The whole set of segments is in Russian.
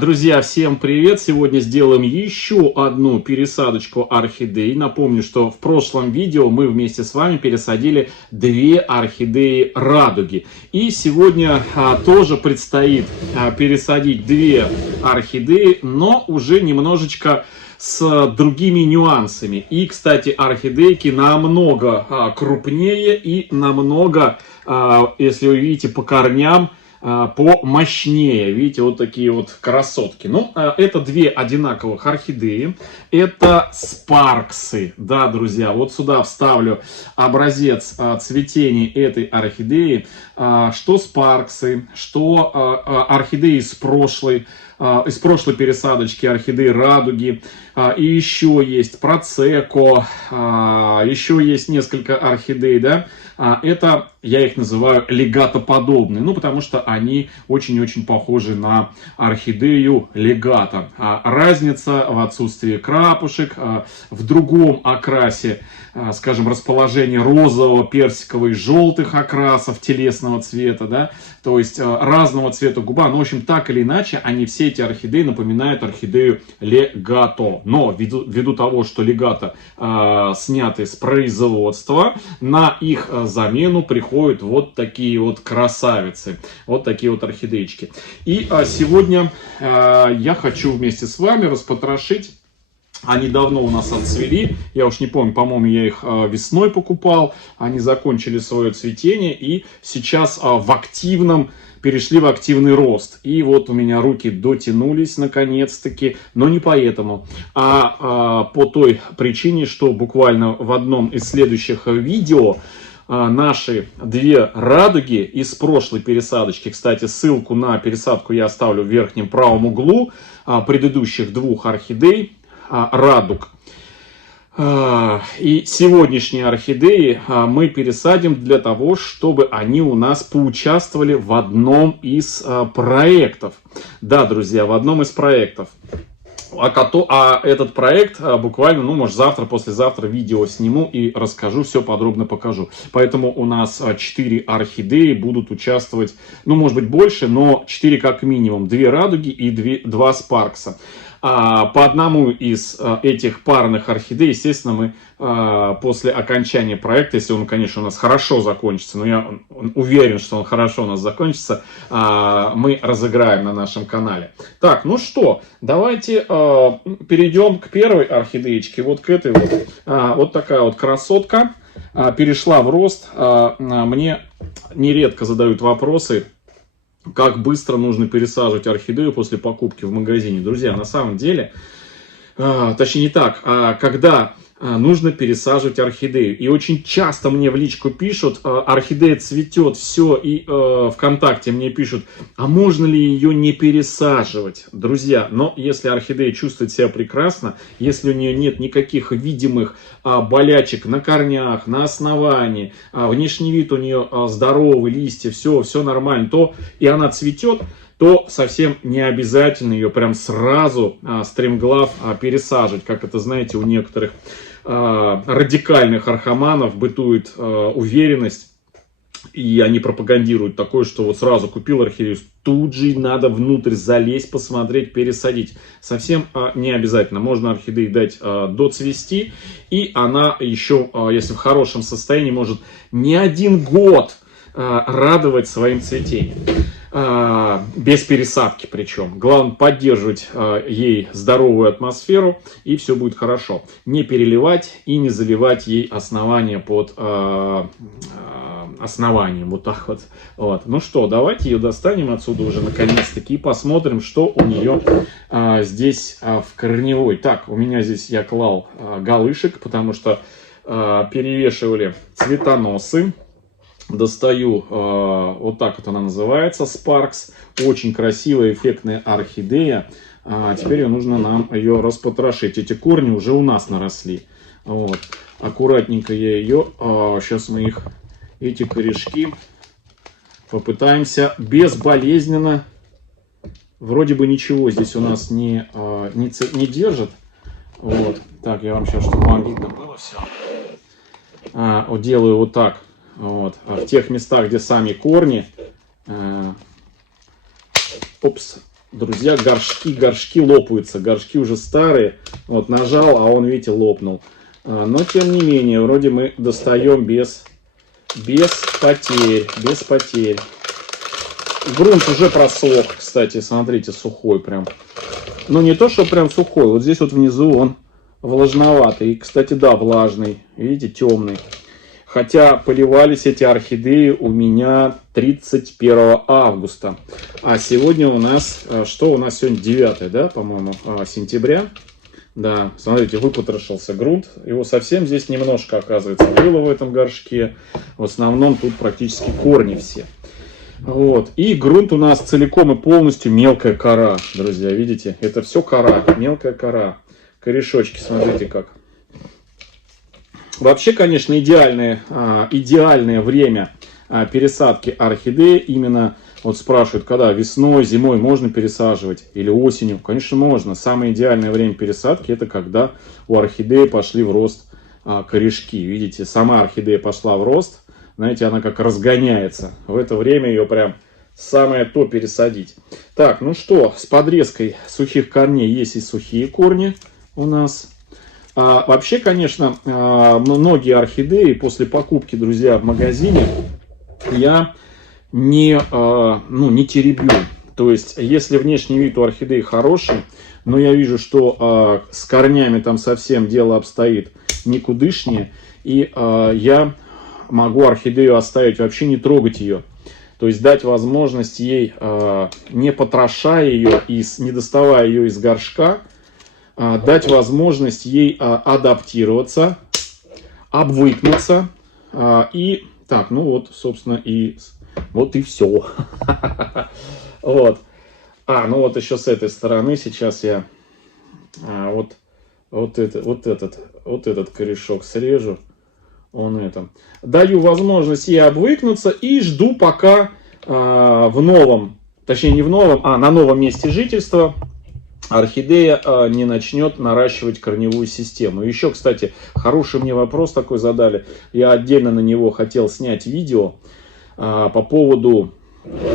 Друзья, всем привет! Сегодня сделаем еще одну пересадочку орхидей. Напомню, что в прошлом видео мы вместе с вами пересадили две орхидеи радуги. И сегодня тоже предстоит пересадить две орхидеи, но уже немножечко с другими нюансами. И, кстати, орхидейки намного крупнее и намного, если вы видите, по корням, помощнее. Видите, вот такие вот красотки. Ну, это две одинаковых орхидеи. Это спарксы. Да, друзья, вот сюда вставлю образец цветения этой орхидеи. Что спарксы, что орхидеи из прошлой пересадочки, орхидеи радуги. И еще есть процеко, еще есть несколько орхидей, да. Это, я их называю легатоподобные, ну, потому что они очень-очень похожи на орхидею легато. Разница в отсутствии крапушек, в другом окрасе, скажем, расположение розового, персикового и желтых окрасов телесного цвета, да, то есть разного цвета губа. Но, в общем, так или иначе, они все эти орхидеи напоминают орхидею легато. Но ввиду того, что легато сняты с производства, на их замену приходят вот такие вот красавицы, вот такие вот орхидеечки. И сегодня я хочу вместе с вами распотрошить. Они давно у нас отцвели, я уж не помню, по-моему, я их весной покупал, они закончили свое цветение и сейчас перешли в активный рост. И вот у меня руки дотянулись наконец-таки, но не поэтому, а по той причине, что буквально в одном из следующих видео наши две радуги из прошлой пересадочки, кстати, ссылку на пересадку я оставлю в верхнем правом углу, предыдущих двух орхидей, радуг. И сегодняшние орхидеи мы пересадим для того, чтобы они у нас поучаствовали в одном из проектов. Да, друзья, в одном из проектов. Этот проект буквально, ну, может, завтра, послезавтра видео сниму и расскажу, все подробно покажу. Поэтому у нас 4 орхидеи будут участвовать, ну, может быть, больше, но 4 как минимум. 2 радуги и 2 спаркса. По одному из этих парных орхидей, естественно, мы после окончания проекта, если он, конечно, у нас хорошо закончится, но я уверен, что он хорошо у нас закончится, мы разыграем на нашем канале. Так, ну что, давайте перейдем к первой орхидеечке, вот к этой вот. Вот такая вот красотка перешла в рост. Мне нередко задают вопросы, как быстро нужно пересаживать орхидею после покупки в магазине. Друзья, на самом деле, точнее не так, когда нужно пересаживать орхидею. И очень часто мне в личку пишут, орхидея цветет, все, и ВКонтакте мне пишут, а можно ли ее не пересаживать? Друзья, но если орхидея чувствует себя прекрасно, если у нее нет никаких видимых болячек на корнях, на основании, внешний вид у нее здоровый, листья, все нормально, то и она цветет, то совсем не обязательно ее прям сразу стремглав пересаживать, как это, знаете, у некоторых радикальных орхоманов бытует уверенность, и они пропагандируют такое, что вот сразу купил орхидею, тут же надо внутрь залезть, посмотреть, пересадить. Совсем не обязательно. Можно орхидеи дать доцвести, и она еще, если в хорошем состоянии, может не один год радовать своим цветением. Без пересадки причем. Главное поддерживать ей здоровую атмосферу, и все будет хорошо. Не переливать и не заливать ей основание под основанием. Вот так вот. Ну что, давайте ее достанем отсюда уже наконец-таки и посмотрим, что у нее здесь в корневой. Так, у меня здесь я клал галышек, потому что перевешивали цветоносы. Достаю, вот так вот она называется, Sparks. Очень красивая, эффектная орхидея. Теперь нужно нам ее распотрошить. Эти корни уже у нас наросли. Вот. Аккуратненько я ее, сейчас мы эти корешки попытаемся безболезненно. Вроде бы ничего здесь у нас не держит. Вот. Так, я вам сейчас, чтобы вам видно было все. Вот делаю вот так. Вот. В тех местах, где сами корни, друзья, горшки лопаются. Горшки уже старые. Вот нажал, а он, видите, лопнул. Но, тем не менее, вроде мы достаем без потерь. Грунт уже просох, кстати, смотрите, сухой прям. Ну, не то, что прям сухой. Вот здесь вот внизу он влажноватый. И, кстати, да, влажный. Видите, темный. Хотя поливались эти орхидеи у меня 31 августа. А сегодня у нас, что у нас сегодня, 9, да, по-моему, сентября. Да, смотрите, выпотрошился грунт. Его совсем здесь немножко, оказывается, было в этом горшке. В основном тут практически корни все. Вот. И грунт у нас целиком и полностью мелкая кора, друзья. Видите, это все кора, мелкая кора. Корешочки, смотрите как. Вообще, конечно, идеальное время пересадки орхидеи. Именно вот спрашивают, когда весной, зимой можно пересаживать или осенью. Конечно, можно. Самое идеальное время пересадки — это когда у орхидеи пошли в рост корешки. Видите, сама орхидея пошла в рост. Знаете, она как разгоняется. В это время ее прям самое то пересадить. Так, ну что, с подрезкой сухих корней есть и сухие корни у нас. Вообще, конечно, многие орхидеи после покупки, друзья, в магазине я не тереблю. То есть, если внешний вид у орхидеи хороший, но я вижу, что с корнями там совсем дело обстоит никудышнее, и я могу орхидею оставить, вообще не трогать ее. То есть дать возможность ей, не потрошая ее, не доставая ее из горшка, дать возможность ей адаптироваться, обвыкнуться. И так, ну вот, собственно, и все. Вот. Ну вот еще с этой стороны сейчас я вот этот корешок срежу. Даю возможность ей обвыкнуться и жду, пока на новом месте жительства орхидея не начнет наращивать корневую систему. Еще, кстати, хороший мне вопрос такой задали. Я отдельно на него хотел снять видео по поводу,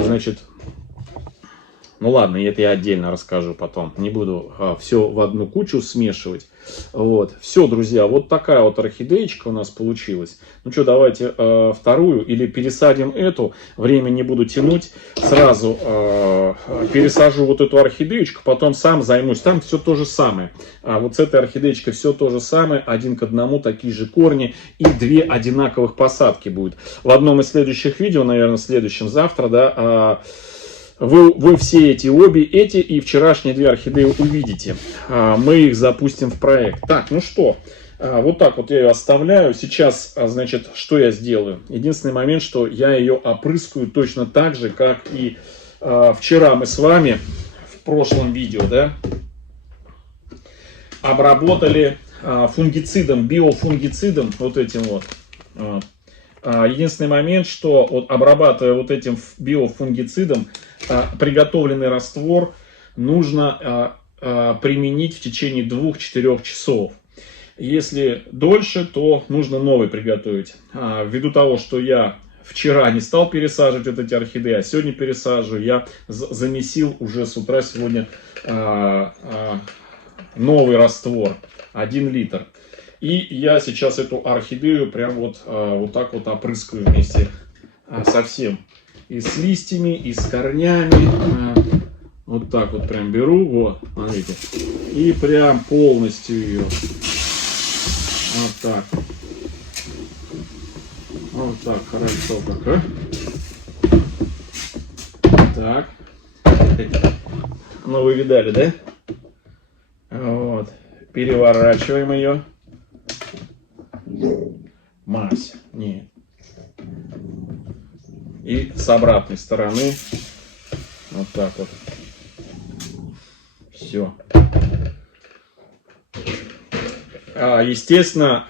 значит, ну ладно, это я отдельно расскажу потом. Не буду все в одну кучу смешивать. Вот. Все, друзья, вот такая вот орхидеечка у нас получилась. Ну что, давайте вторую или пересадим эту. Время не буду тянуть. Сразу пересажу вот эту орхидеечку, потом сам займусь. Там все то же самое. Вот с этой орхидеечкой все то же самое. 1 к 1, такие же корни. И 2 одинаковых посадки будет. В одном из следующих видео, наверное, в следующем завтра, да, вы все обе эти и вчерашние 2 орхидеи увидите. Мы их запустим в проект. Так, ну что, вот так вот я ее оставляю. Сейчас, значит, что я сделаю? Единственный момент, что я ее опрыскаю точно так же, как и вчера мы с вами в прошлом видео, да, обработали фунгицидом, биофунгицидом, вот этим вот. Единственный момент, что вот обрабатывая вот этим биофунгицидом, приготовленный раствор нужно применить в течение 2-4 часов. Если дольше, то нужно новый приготовить. Ввиду того, что я вчера не стал пересаживать вот эти орхидеи, а сегодня пересаживаю, я замесил уже с утра сегодня новый раствор, 1 литр. И я сейчас эту орхидею прям вот так вот опрыскаю вместе со всем. И с листьями, и с корнями. Вот так вот прям беру, вот, смотрите. И прям полностью ее. Вот так. Вот так, хорошо как, Так. Ну, вы видали, да? Вот. Переворачиваем ее. Мась. Нет. И с обратной стороны. Вот так вот. Все. Естественно,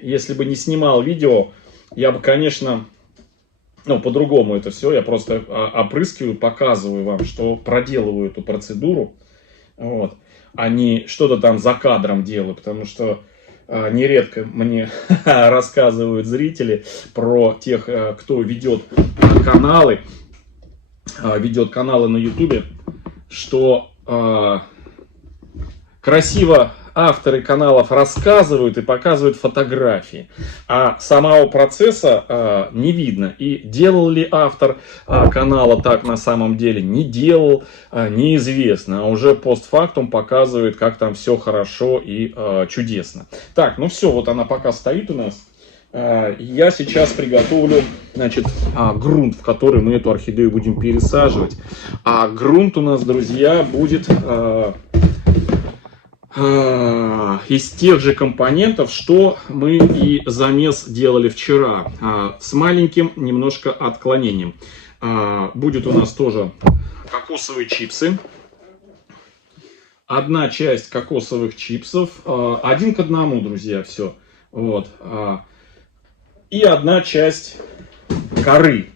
если бы не снимал видео, я бы, конечно, по-другому это все. Я просто опрыскиваю, показываю вам, что проделываю эту процедуру. Вот. А не что-то там за кадром делаю, потому что нередко мне рассказывают зрители про тех, кто ведет каналы на YouTube, что красиво авторы каналов рассказывают и показывают фотографии, а самого процесса не видно. И делал ли автор канала так на самом деле, не делал, неизвестно. А уже постфактум показывает, как там все хорошо и чудесно. Так, ну все, вот она пока стоит у нас. Я сейчас приготовлю, значит, грунт, в который мы эту орхидею будем пересаживать. А грунт у нас, друзья, будет из тех же компонентов, что мы и замес делали вчера, с маленьким немножко отклонением. Будет у нас тоже кокосовые чипсы. Одна часть кокосовых чипсов, 1 к 1, друзья, все. Вот. И одна часть коры.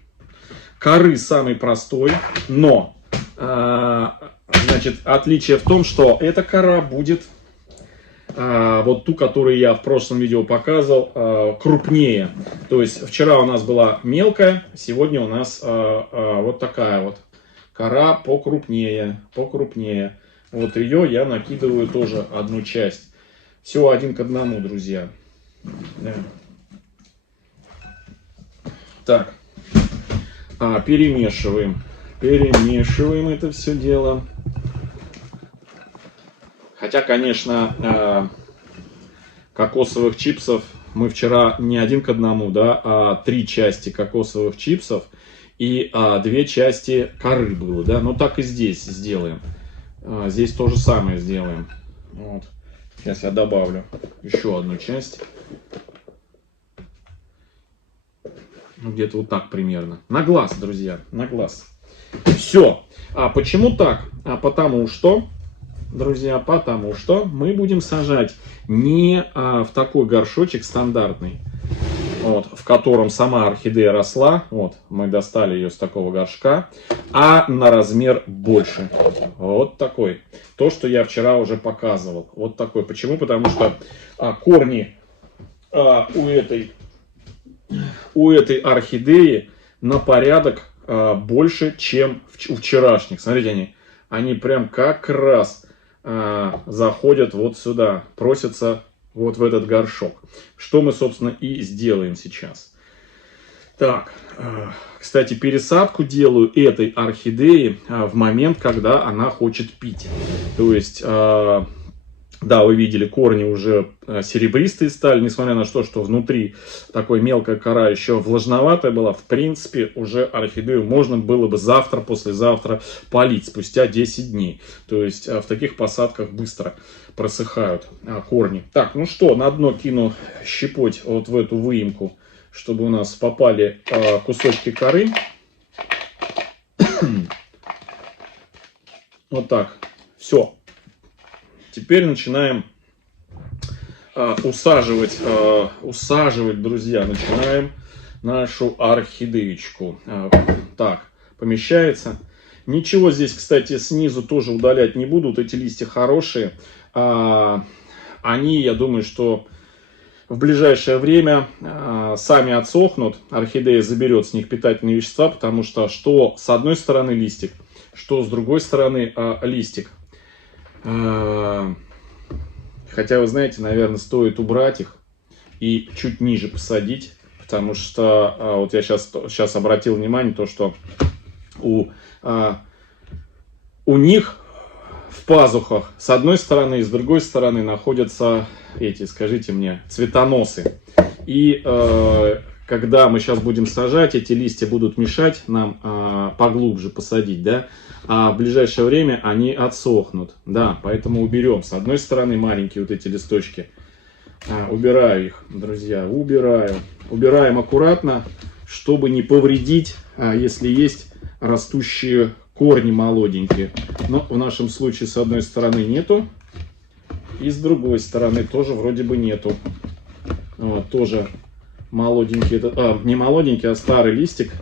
Коры самый простой, но значит, отличие в том, что эта кора будет, вот ту, которую я в прошлом видео показывал, крупнее. То есть вчера у нас была мелкая, сегодня у нас вот такая вот кора покрупнее, покрупнее. Вот ее я накидываю тоже одну часть. Все 1 к 1, друзья. Да. Так, перемешиваем. Перемешиваем это все дело. Хотя, конечно, кокосовых чипсов мы вчера не 1 к 1, да, а 3 части кокосовых чипсов и 2 части коры было, да. Но так и здесь сделаем. Здесь то же самое сделаем. Вот. Сейчас я добавлю еще одну часть. Ну, где-то вот так примерно. На глаз, друзья, на глаз. Все. А почему так? Потому что, друзья, потому что мы будем сажать не в такой горшочек стандартный, вот, в котором сама орхидея росла. Вот, мы достали ее с такого горшка, а на размер больше. Вот такой. То, что я вчера уже показывал. Вот такой. Почему? Потому что корни у этой орхидеи на порядок больше, чем у вчерашних. Смотрите, они прям как раз заходят вот сюда, просятся вот в этот горшок. Что мы, собственно, и сделаем сейчас. Так, кстати, пересадку делаю этой орхидеи в момент, когда она хочет пить. То есть, да, вы видели, корни уже серебристые стали, несмотря на то, что внутри такой мелкая кора еще влажноватая была. В принципе, уже орхидею можно было бы завтра, послезавтра полить, спустя 10 дней. То есть в таких посадках быстро просыхают корни. Так, ну что, на дно кину щепоть вот в эту выемку, чтобы у нас попали кусочки коры. Вот так. Все. Теперь начинаем усаживать, друзья, начинаем нашу орхидеечку. Так, помещается. Ничего здесь, кстати, снизу тоже удалять не буду. Вот эти листья хорошие. Они, я думаю, что в ближайшее время сами отсохнут. Орхидея заберет с них питательные вещества, потому что с одной стороны листик, что с другой стороны листик. Хотя, вы знаете, наверное, стоит убрать их и чуть ниже посадить, потому что вот я сейчас обратил внимание, то, что у них в пазухах с одной стороны и с другой стороны находятся эти, скажите мне, цветоносы. И когда мы сейчас будем сажать, эти листья будут мешать нам поглубже посадить, да, а в ближайшее время они отсохнут, да, поэтому уберем. С одной стороны маленькие вот эти листочки, убираю их, друзья, убираем аккуратно, чтобы не повредить, если есть растущие корни молоденькие. Но в нашем случае с одной стороны нету, и с другой стороны тоже вроде бы нету. Вот, тоже молоденький, не молоденький, а старый листик.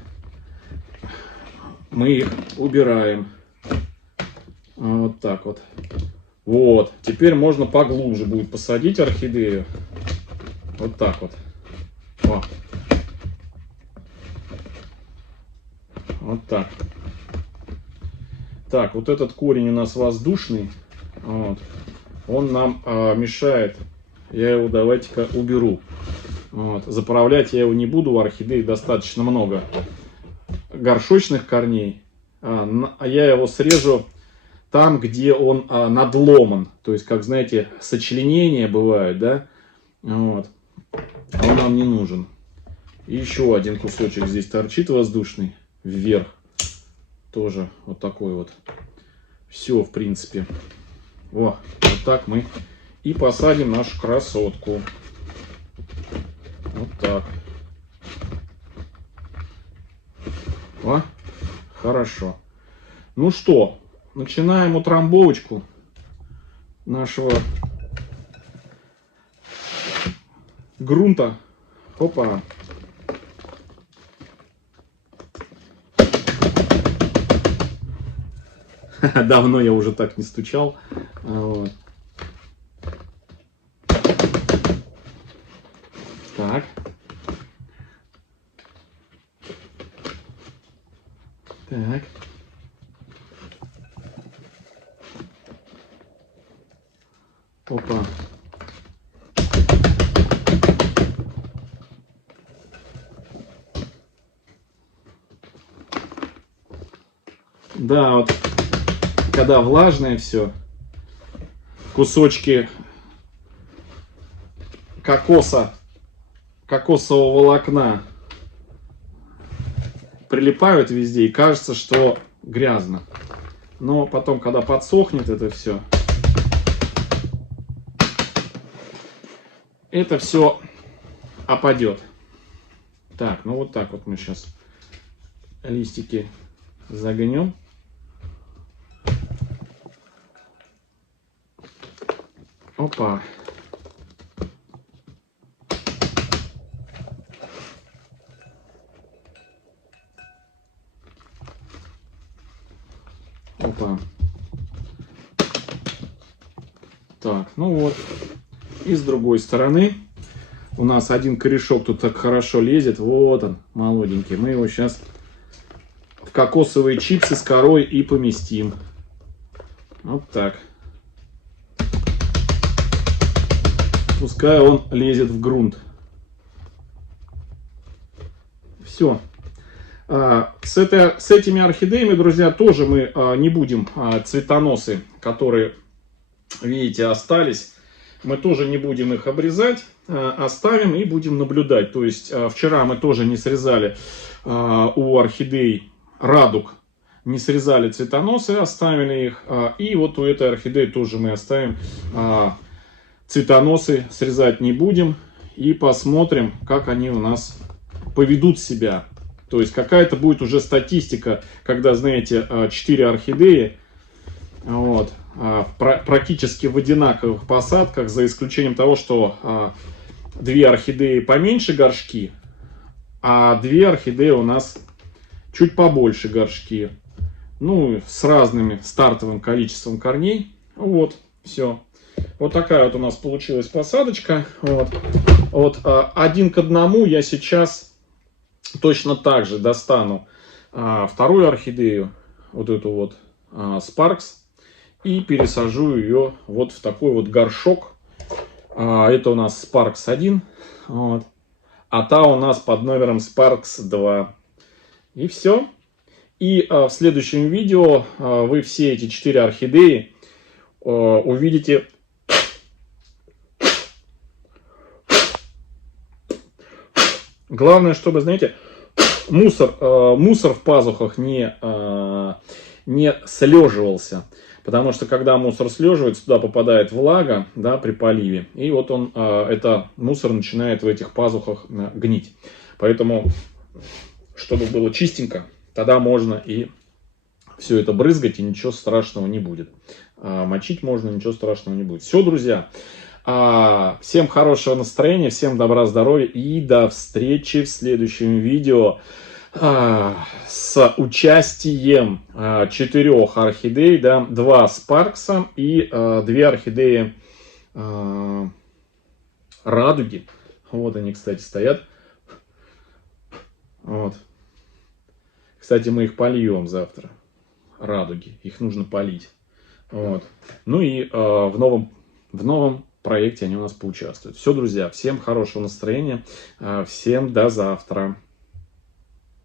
Мы их убираем. Вот так вот. Вот. Теперь можно поглубже будет посадить орхидею. Вот так вот. О. Вот так. Так, вот этот корень у нас воздушный. Вот. Он нам мешает. Я его давайте-ка уберу. Вот. Заправлять я его не буду. У орхидеи достаточно много горшочных корней. Я его срежу там, где он надломан. То есть, как знаете, сочленения бывают, да? Вот. Он нам не нужен. И еще один кусочек здесь торчит воздушный вверх. Тоже вот такой вот. Все, в принципе. Вот так мы и посадим нашу красотку. Вот так. О, хорошо. Ну что, начинаем утрамбовочку нашего грунта. Опа. Давно я уже так не стучал. Вот. Так. Так. Опа. Да, вот когда влажное все, кусочки кокосового волокна прилипают везде и кажется, что грязно. Но потом, когда подсохнет это все опадет. Так, ну вот так вот мы сейчас листики загнем. Опа. Опа. Так, ну вот. И с другой стороны у нас один корешок тут так хорошо лезет. Вот он, молоденький. Мы его сейчас в кокосовые чипсы с корой и поместим. Вот так. Пускай он лезет в грунт. Все. С этими орхидеями, друзья, тоже мы не будем цветоносы, которые, видите, остались. Мы тоже не будем их обрезать, оставим и будем наблюдать. То есть вчера мы тоже не срезали у орхидей радуг, не срезали цветоносы, оставили их. И вот у этой орхидеи тоже мы оставим цветоносы, срезать не будем. И посмотрим, как они у нас поведут себя. То есть какая-то будет уже статистика, когда, знаете, 4 орхидеи, вот, практически в одинаковых посадках, за исключением того, что 2 орхидеи поменьше горшки, а 2 орхидеи у нас чуть побольше горшки. Ну, с разным стартовым количеством корней. Вот, все. Вот такая вот у нас получилась посадочка. Вот 1 к 1 я сейчас точно так же достану вторую орхидею, вот эту вот Sparks, и пересажу ее вот в такой вот горшок. Это у нас Sparks 1, вот, а та у нас под номером Sparks 2. И все. И в следующем видео вы все эти 4 орхидеи увидите Главное, чтобы, знаете, мусор в пазухах не слеживался. Потому что, когда мусор слеживается, туда попадает влага, да, при поливе. И вот мусор начинает в этих пазухах гнить. Поэтому, чтобы было чистенько, тогда можно и все это брызгать, и ничего страшного не будет. Мочить можно, ничего страшного не будет. Все, друзья. Всем хорошего настроения, всем добра, здоровья и до встречи в следующем видео с участием 4 орхидей, да, 2 Спаркса и 2 орхидеи радуги. Вот они, кстати, стоят. Вот. Кстати, мы их польем завтра. радуги. Их нужно полить. Вот. Ну и в новом проекте они у нас поучаствуют. Все, друзья, всем хорошего настроения. Всем до завтра.